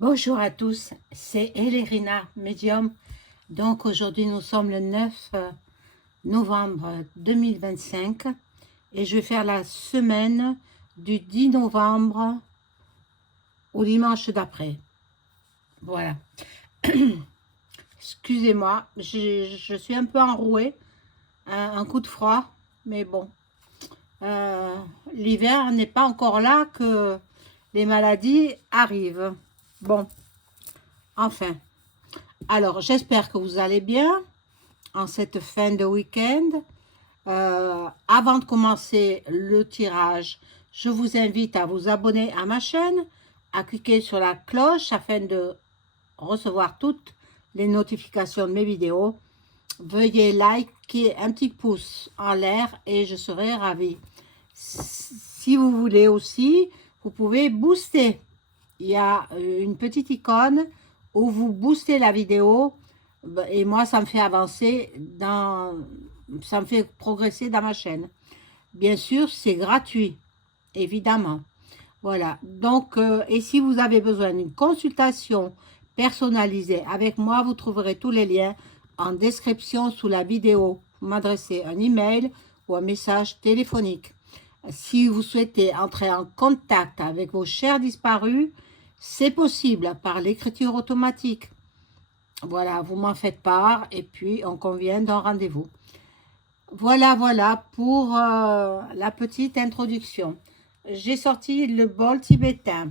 Bonjour à tous, c'est Elérina, médium. Donc aujourd'hui nous sommes le 9 novembre 2025 et je vais faire la semaine du 10 novembre au dimanche d'après. Voilà. Excusez-moi, je suis un peu enrouée, un coup de froid, mais bon. L'hiver n'est pas encore là que les maladies arrivent. Bon, enfin. Alors, j'espère que vous allez bien en cette fin de week-end. Avant de commencer le tirage, je vous invite à vous abonner à ma chaîne, à cliquer sur la cloche afin de recevoir toutes les notifications de mes vidéos. Veuillez liker un petit pouce en l'air et je serai ravie. Si vous voulez aussi, vous pouvez booster. Il y a une petite icône où vous boostez la vidéo et moi ça me fait avancer ça me fait progresser dans ma chaîne. Bien sûr, c'est gratuit, évidemment. Voilà. Donc, et si vous avez besoin d'une consultation personnalisée avec moi, vous trouverez tous les liens en description sous la vidéo. Vous m'adressez un email ou un message téléphonique. Si vous souhaitez entrer en contact avec vos chers disparus, c'est possible par l'écriture automatique. Voilà, vous m'en faites part et puis on convient d'un rendez-vous. Voilà pour la petite introduction. J'ai sorti le bol tibétain.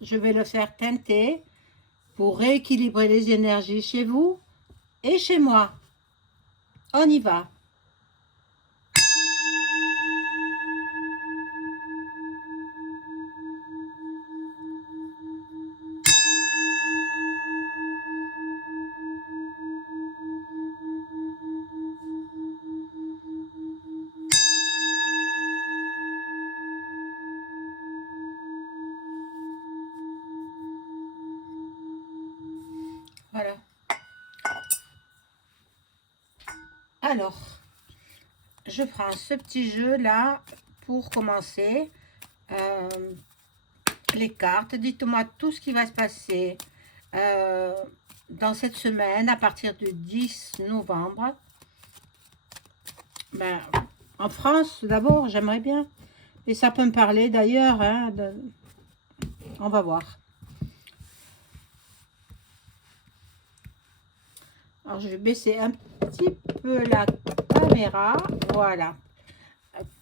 Je vais le faire teinter pour rééquilibrer les énergies chez vous et chez moi. On y va. Voilà. Alors, je prends ce petit jeu là pour commencer. Euh, les cartes, dites-moi tout ce qui va se passer dans cette semaine à partir du 10 novembre. Ben, en France, d'abord, j'aimerais bien. Et ça peut me parler d'ailleurs. Hein, on va voir. Alors, je vais baisser un petit peu la caméra. Voilà.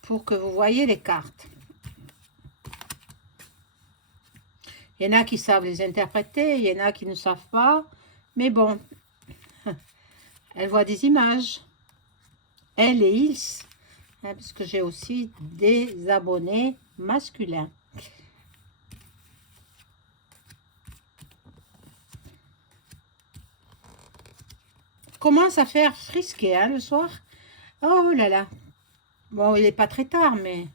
Pour que vous voyez les cartes. Il y en a qui savent les interpréter, il y en a qui ne savent pas. Mais bon, elle voit des images. Elle et ils. Hein, parce que j'ai aussi des abonnés masculins. Commence à faire frisquer hein, le soir. Oh là là. Bon, il n'est pas très tard, mais il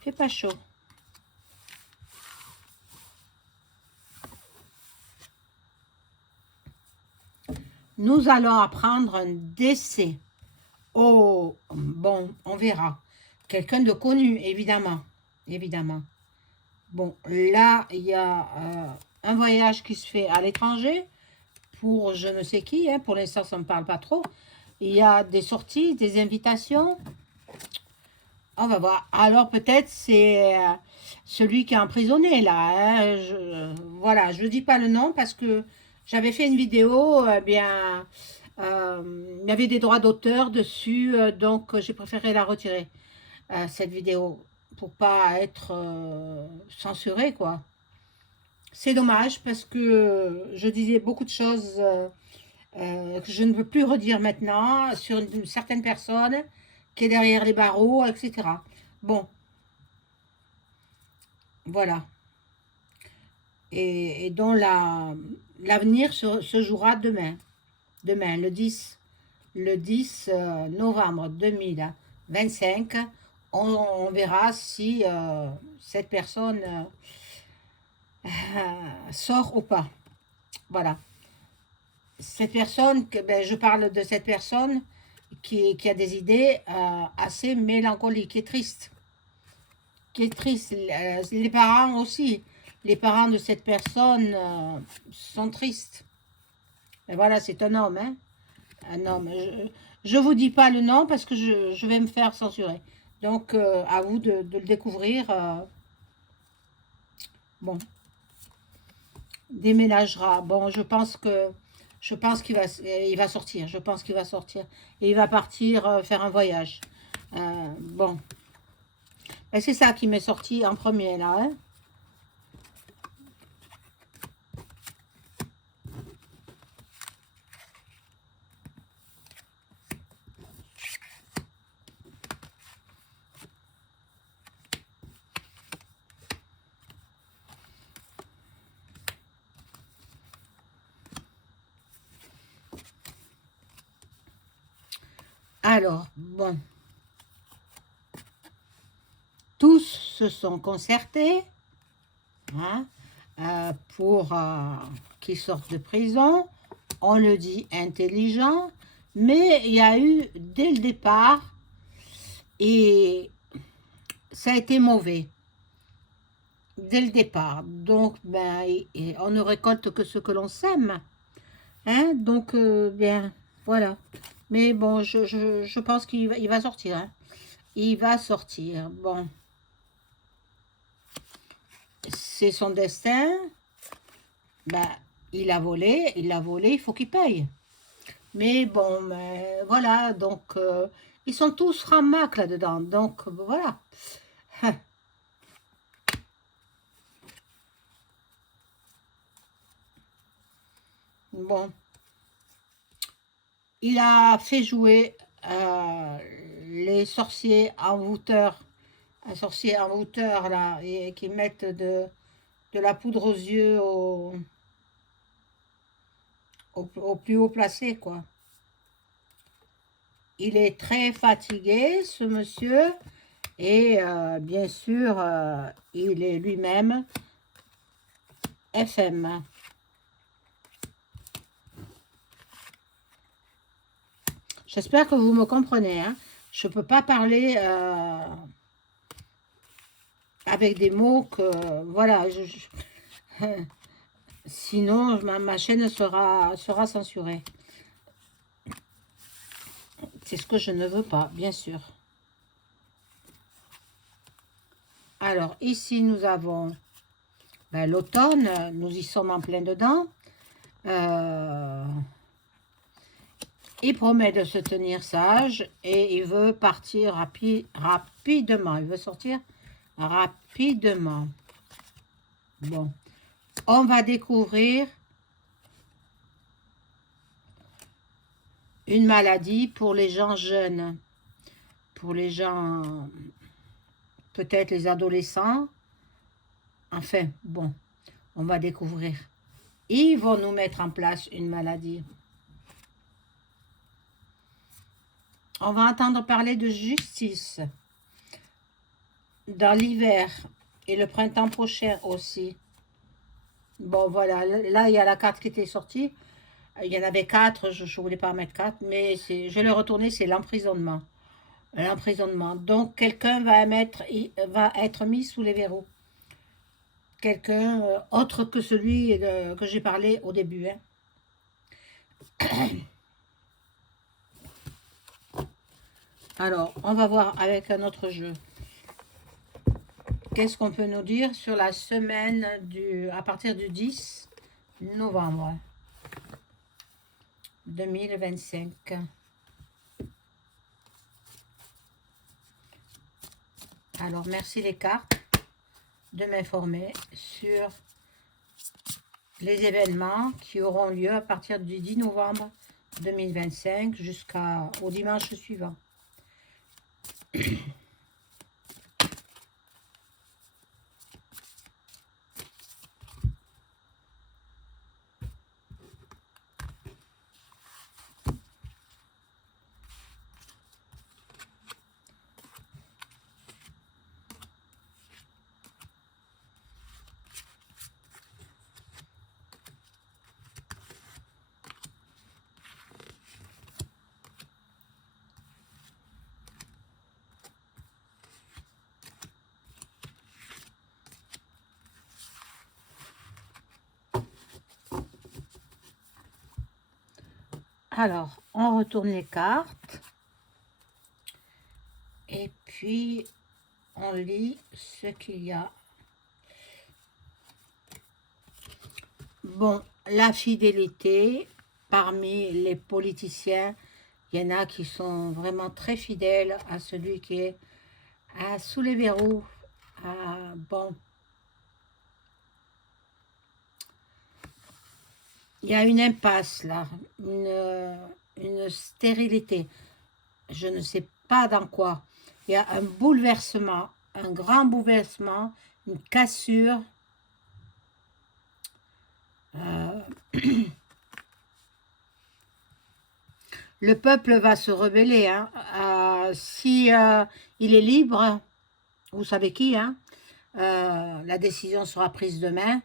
fait pas chaud. Nous allons apprendre un décès. Oh, bon, on verra. Quelqu'un de connu, évidemment. Évidemment. Bon, là, il y a un voyage qui se fait à l'étranger pour je ne sais qui. Hein, pour l'instant, ça ne me parle pas trop. Il y a des sorties, des invitations. On va voir. Alors, peut-être c'est celui qui est emprisonné, là. Hein. Voilà, je ne dis pas le nom parce que j'avais fait une vidéo, bien... il y avait des droits d'auteur dessus, donc j'ai préféré la retirer, cette vidéo, pour pas être censurée, quoi. C'est dommage parce que je disais beaucoup de choses que je ne veux plus redire maintenant sur une certaine personne qui est derrière les barreaux, etc. Bon, voilà. Et dont l'avenir se jouera demain. Demain, le 10 novembre 2025, on verra si cette personne sort ou pas. Voilà. Cette personne, ben, je parle de cette personne qui a des idées assez mélancoliques, qui est triste. Qui est triste. Les parents aussi. les parents de cette personne sont tristes. Et voilà, c'est un homme, hein. Un homme. Je vous dis pas le nom parce que je vais me faire censurer. Donc, à vous de le découvrir. Bon, déménagera. Bon, je pense il va sortir. Je pense qu'il va sortir et il va partir faire un voyage. Bon, et c'est ça qui m'est sorti en premier là, hein. Alors, bon, tous se sont concertés, hein, pour qu'ils sortent de prison. On le dit intelligent, mais il y a eu dès le départ, et ça a été mauvais dès le départ. Donc, ben, on ne récolte que ce que l'on sème, hein. Donc, bien, voilà. Mais bon, je pense il va sortir, hein. Il va sortir. Bon, c'est son destin. Ben, il a volé, il faut qu'il paye. Mais bon, ben, voilà, donc ils sont tous ramacs là-dedans. Donc voilà. Bon, il a fait jouer les sorciers envoûteurs, un sorcier envoûteur là, et qui mettent de la poudre aux yeux au plus haut placé, quoi. Il est très fatigué, ce monsieur, et bien sûr, il est lui-même FM. J'espère que vous me comprenez, hein. Je ne peux pas parler avec des mots que... Voilà, sinon ma chaîne sera censurée. C'est ce que je ne veux pas, bien sûr. Alors, ici, nous avons ben, l'automne. Nous y sommes en plein dedans. Il promet de se tenir sage et il veut partir rapidement. Il veut sortir rapidement. Bon, on va découvrir une maladie pour les gens jeunes, pour les gens, peut-être les adolescents. Enfin, bon, on va découvrir. Ils vont nous mettre en place une maladie. On va entendre parler de justice dans l'hiver et le printemps prochain aussi. Bon, voilà, là, il y a la carte qui était sortie. Il y en avait 4, je ne voulais pas en mettre 4, mais je vais le retourner, c'est l'emprisonnement. L'emprisonnement. Donc, quelqu'un va être mis sous les verrous. Quelqu'un autre que celui que j'ai parlé au début, hein. Alors, on va voir avec un autre jeu. Qu'est-ce qu'on peut nous dire sur la semaine à partir du 10 novembre 2025? Alors, merci les cartes de m'informer sur les événements qui auront lieu à partir du 10 novembre 2025 jusqu'au dimanche suivant. Alors, on retourne les cartes. Et puis, on lit ce qu'il y a. Bon, la fidélité, parmi les politiciens, il y en a qui sont vraiment très fidèles à celui qui est sous les verrous. Bon, il y a une impasse là, une stérilité. Je ne sais pas dans quoi. Il y a un bouleversement, un grand bouleversement, une cassure. Le peuple va se rebeller. Hein. Si il est libre, vous savez qui, hein, la décision sera prise demain.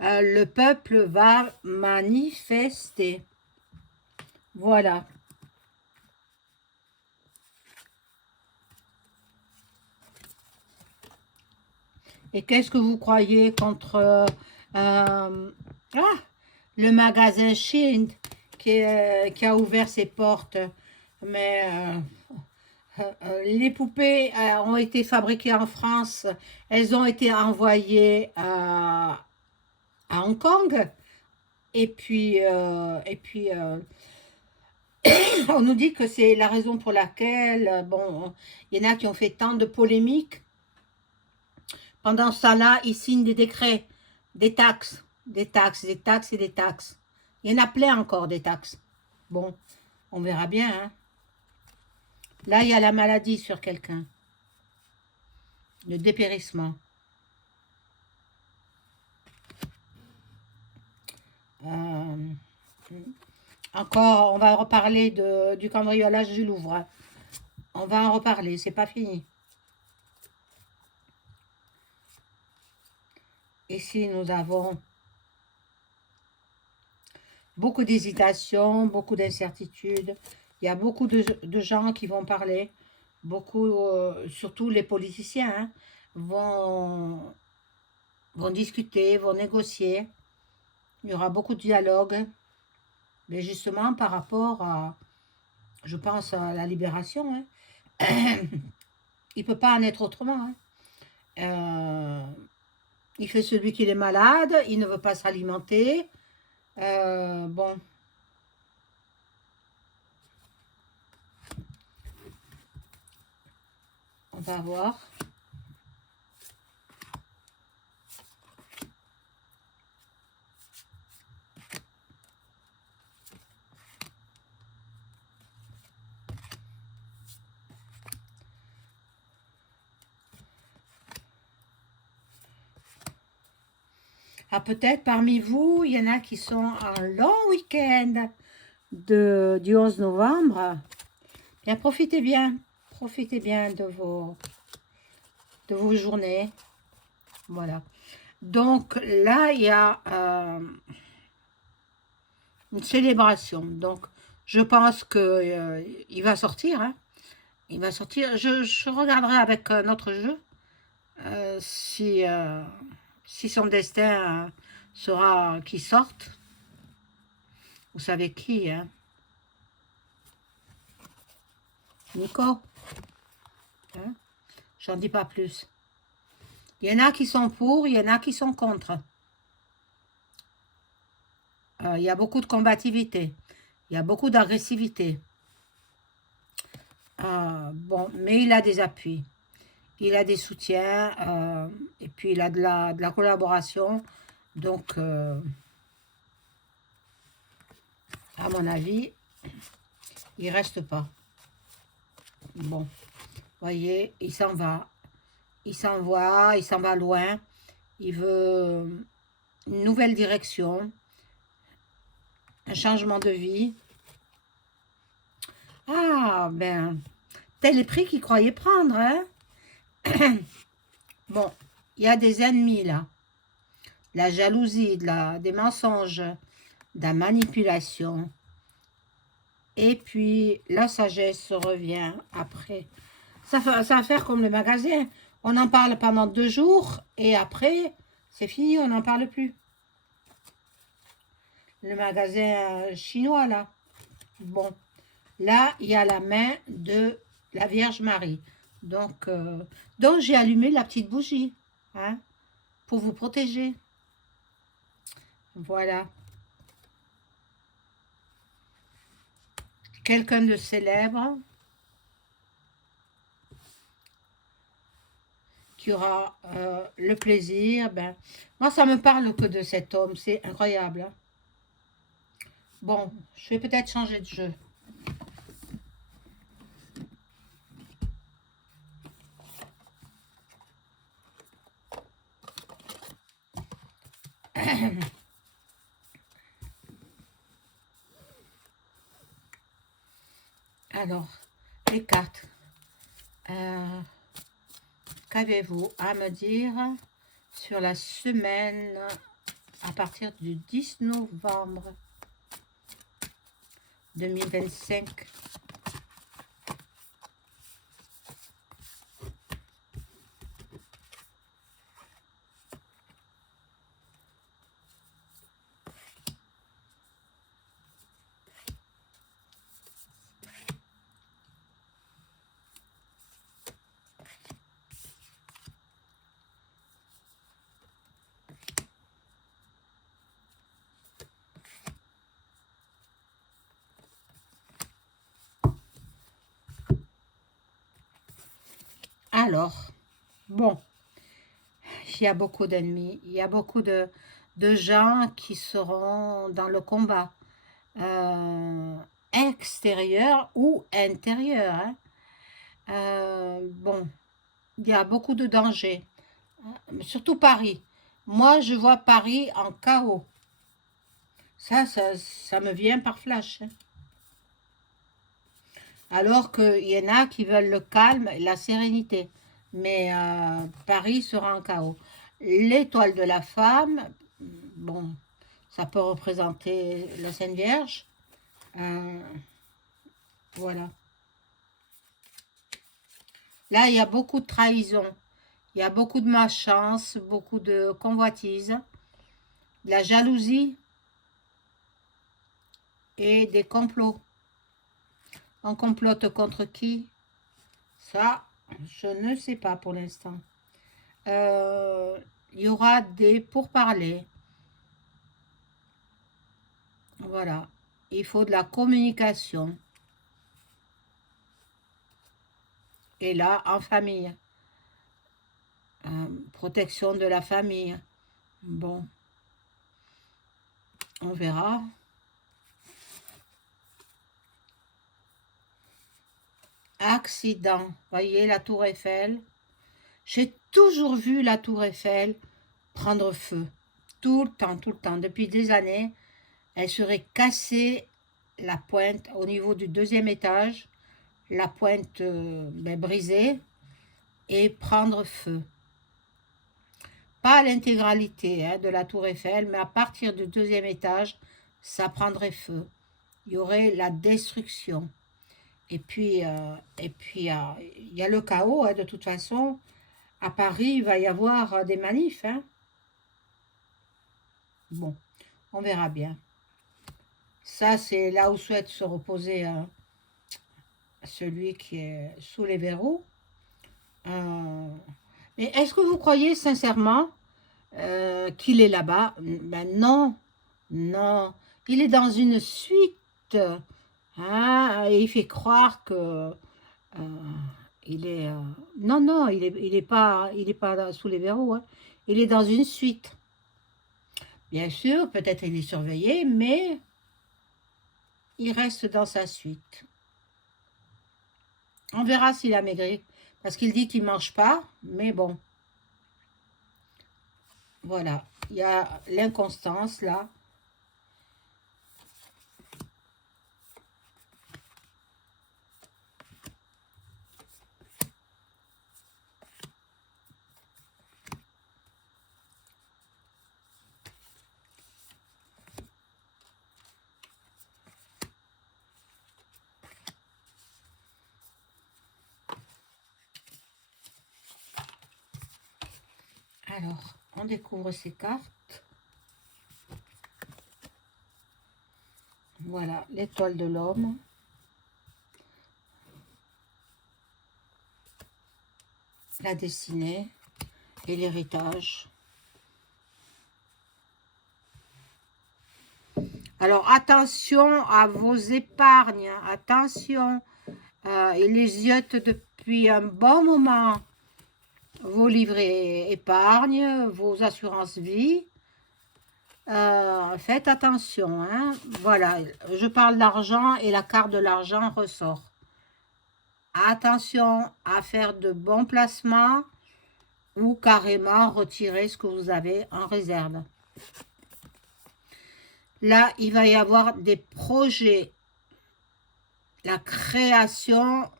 Le peuple va manifester. Voilà. Et qu'est-ce que vous croyez contre le magasin Shein qui a ouvert ses portes? Mais les poupées ont été fabriquées en France. Elles ont été envoyées à Hong Kong. Et puis on nous dit que c'est la raison pour laquelle, bon, il y en a qui ont fait tant de polémiques. Pendant ce temps-là, ils signent des décrets, des taxes, des taxes, des taxes et des taxes. Il y en a plein encore des taxes. Bon, on verra bien. Hein. Là, il y a la maladie sur quelqu'un. Le dépérissement. Encore, on va reparler du cambriolage du Louvre. On va en reparler, c'est pas fini. Ici, nous avons beaucoup d'hésitation, beaucoup d'incertitudes. Il y a beaucoup de gens qui vont parler. Beaucoup, surtout les politiciens, hein, vont discuter, vont négocier. Il y aura beaucoup de dialogue. Mais justement, par rapport à, je pense, à la libération, hein, il ne peut pas en être autrement. Hein. Il fait celui qui est malade, il ne veut pas s'alimenter. Bon. On va voir. Ah, peut-être parmi vous, il y en a qui sont en long week-end du 11 novembre. Bien, profitez bien. Profitez bien de vos journées. Voilà. Donc là, il y a une célébration. Donc, je pense que il va sortir. Hein. Il va sortir. Je regarderai avec notre jeu si son destin sera qu'il sorte. Vous savez qui, hein? Nico. Hein? J'en dis pas plus. Il y en a qui sont pour, il y en a qui sont contre. Il y a beaucoup de combativité. Il y a beaucoup d'agressivité. Bon, mais il a des appuis. Il a des soutiens. Et puis il a de la collaboration. Donc, à mon avis, il reste pas. Bon, voyez, il s'en va. Il s'envoie, il s'en va loin. Il veut une nouvelle direction. Un changement de vie. Ah, ben, tel est prix qu'il croyait prendre, hein? Bon, il y a des ennemis, là. La jalousie, des mensonges, de la manipulation. Et puis, la sagesse revient après. Ça va faire comme le magasin. On en parle pendant 2 jours et après, c'est fini, on n'en parle plus. Le magasin chinois, là. Bon, là, il y a la main de la Vierge Marie. Donc j'ai allumé la petite bougie, hein, pour vous protéger. Voilà. Quelqu'un de célèbre qui aura le plaisir. Ben, moi, ça me parle que de cet homme. C'est incroyable, hein. Bon, je vais peut-être changer de jeu. Alors, les cartes. Qu'avez-vous à me dire sur la semaine à partir du 10 novembre 2025? Alors, bon, il y a beaucoup d'ennemis, il y a beaucoup de gens qui seront dans le combat, euh, extérieur ou intérieur, hein. Bon, il y a beaucoup de dangers, surtout Paris. Moi, je vois Paris en chaos. Ça me vient par flash, hein. Alors qu'il y en a qui veulent le calme et la sérénité. Mais Paris sera en chaos. L'étoile de la femme, bon, ça peut représenter la Sainte Vierge. Euh, voilà. Là, il y a beaucoup de trahison. Il y a beaucoup de malchance, beaucoup de convoitise, de la jalousie et des complots. On complote contre qui? Ça, je ne sais pas pour l'instant. Il y aura des pourparlers. Voilà. Il faut de la communication. Et là, en famille. Protection de la famille. Bon, on verra. Accident. Voyez la tour Eiffel. J'ai toujours vu la tour Eiffel prendre feu. Tout le temps, tout le temps. Depuis des années, elle serait cassée la pointe au niveau du deuxième étage. La pointe brisée et prendre feu. Pas l'intégralité, hein, de la tour Eiffel, mais à partir du deuxième étage, ça prendrait feu. Il y aurait la destruction. Il y a le chaos, hein, de toute façon. À Paris, il va y avoir des manifs, hein. Bon, on verra bien. Ça, c'est là où souhaite se reposer, celui qui est sous les verrous. Euh, mais est-ce que vous croyez sincèrement qu'il est là-bas? Ben non, non. Il est dans une suite, hein, et il fait croire que il est. Non, non, il est pas sous les verrous, hein. Il est dans une suite. Bien sûr, peut-être il est surveillé, mais il reste dans sa suite. On verra s'il a maigri, parce qu'il dit qu'il mange pas, mais bon, voilà. Il y a l'inconstance là. Alors, on découvre ces cartes. Voilà, l'étoile de l'homme. La destinée et l'héritage. Alors, attention à vos épargnes. Attention. Il ziote depuis un bon moment vos livrets épargne, vos assurances vie. Faites attention. Hein. Voilà, je parle d'argent et la carte de l'argent ressort. Attention à faire de bons placements ou carrément retirer ce que vous avez en réserve. Là, il va y avoir des projets. La création.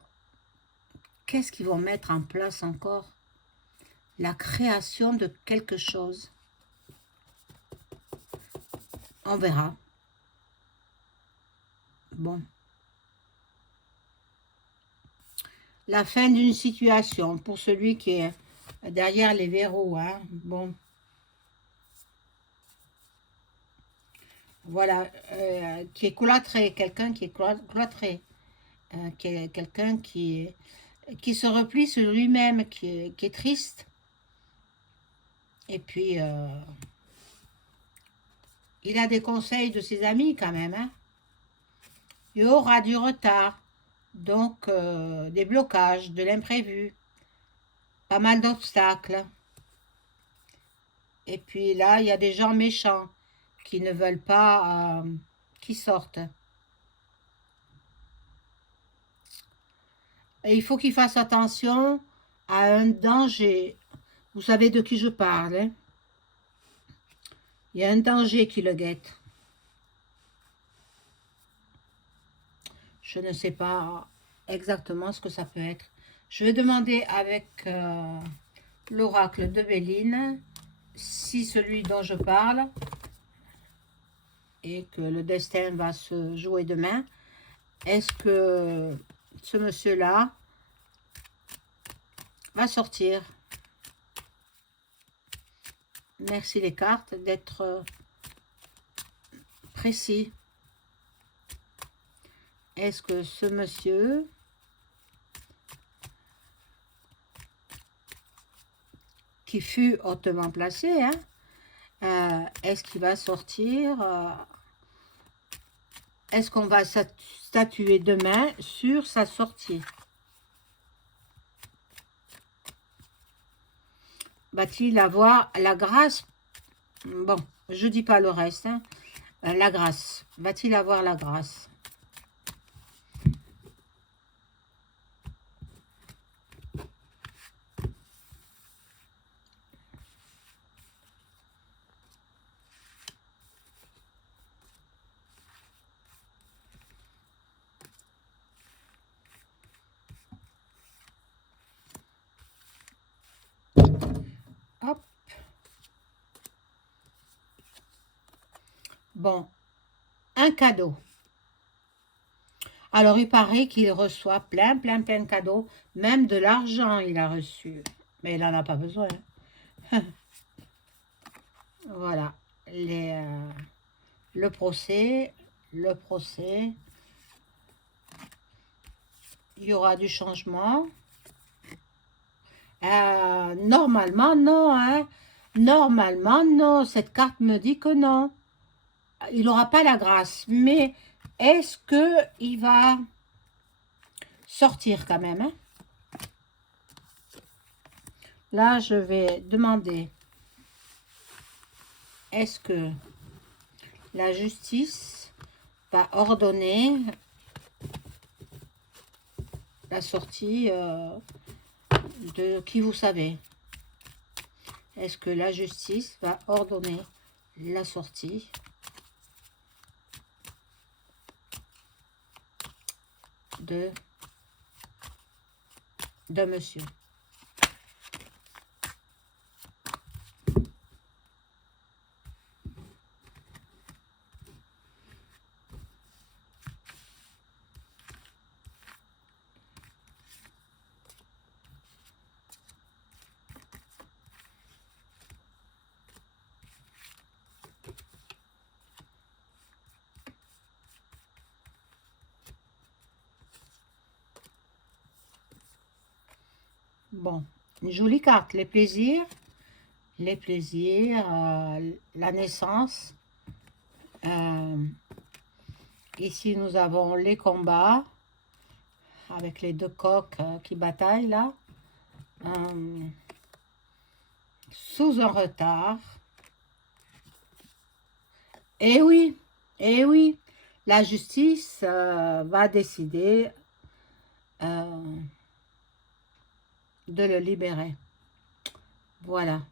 Qu'est-ce qu'ils vont mettre en place encore? La création de quelque chose. On verra. Bon. La fin d'une situation pour celui qui est derrière les verrous. Hein. Bon. Voilà. Qui est cloîtré. Quelqu'un qui est cloîtré. Quelqu'un qui se replie sur lui-même, qui est triste. Et puis, il a des conseils de ses amis quand même. Hein. Il y aura du retard. Donc, des blocages, de l'imprévu, pas mal d'obstacles. Et puis là, il y a des gens méchants qui ne veulent pas qu'ils sortent. Et il faut qu'ils fassent attention à un danger. Vous savez de qui je parle. Hein? Il y a un danger qui le guette. Je ne sais pas exactement ce que ça peut être. Je vais demander avec l'oracle de Béline si celui dont je parle et que le destin va se jouer demain, est-ce que ce monsieur-là va sortir? Merci les cartes d'être précis. Est-ce que ce monsieur qui fut hautement placé, hein, est-ce qu'il va sortir? Est-ce qu'on va statuer demain sur sa sortie? Va-t-il avoir la grâce? Bon, je ne dis pas le reste. Hein. La grâce. Va-t-il avoir la grâce? Hop. Bon, un cadeau. Alors, il paraît qu'il reçoit plein de cadeaux. Même de l'argent, il a reçu. Mais il n'en a pas besoin. Voilà. Le procès. Il y aura du changement. Normalement, non. Hein. Normalement, non. Cette carte me dit que non. Il n'aura pas la grâce. Mais est-ce qu'il va sortir quand même? Hein? Là, je vais demander, est-ce que la justice va ordonner la sortie de qui vous savez? Est-ce que la justice va ordonner la sortie d'un monsieur? Bon, une jolie carte. Les plaisirs, la naissance. Ici, nous avons les combats avec les deux coqs qui bataillent là. Sous un retard. Eh oui, eh oui, la justice va décider de le libérer. Voilà.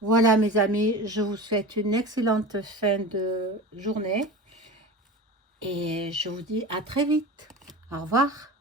Voilà mes amis, je vous souhaite une excellente fin de journée et je vous dis à très vite. Au revoir.